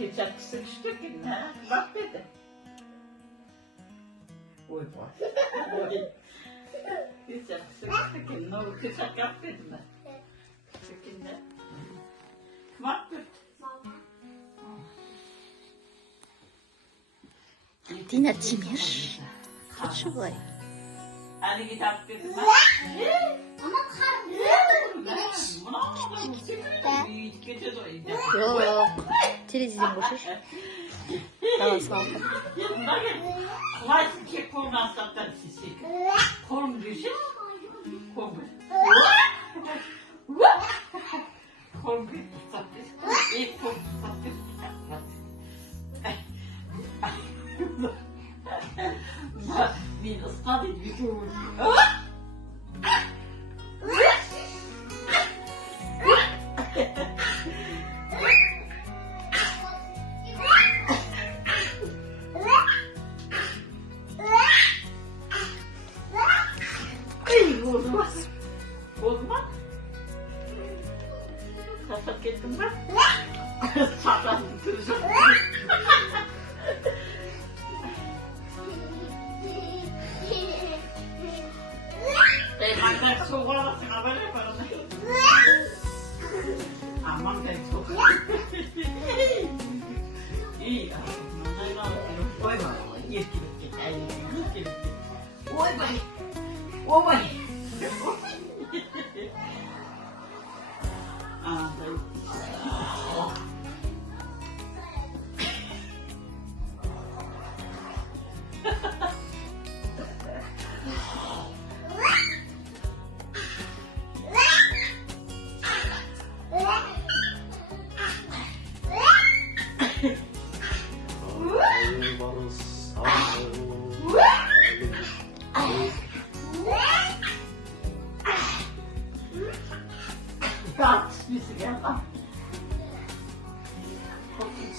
Geçen sıkıştı ki ne? Bak dedi. Oy bak. Geçen sıkıştı ki ne oldu? Kıçak yap dedi mi? Sıkınca. Bak dedi. Dina Timir. Почувай. Hadi git at dedim. Ama karnım Yo. Телевизор будешь? Давай, Славка. Хватит кек olmazsa da sisik. Korm düşür. Korm. Korm satış. İlk korm satış. Min ısladı bir korm. Olmaz. Olmaz. Kapat gittim ben. Sağdan tutacağım. Ben soğuk olasın haber yaparım. Aman ben soğuk. İyi. Oy bak. Yetkilik. Yetkilik. Oy bak. Oy bak. Gat, müzik yapma.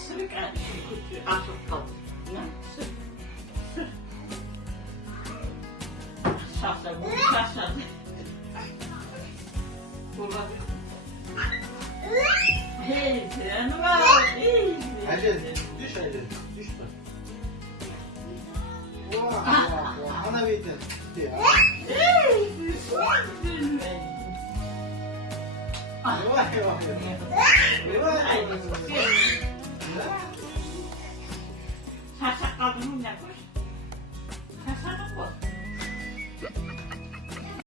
Sürük açıp kaldı. Sür. Şahsen bu şahsen. Burada. Hey, sen var. Hadi düş hadi. Düşme. Vah. Ana bildin. Şaşak kadının ne koş?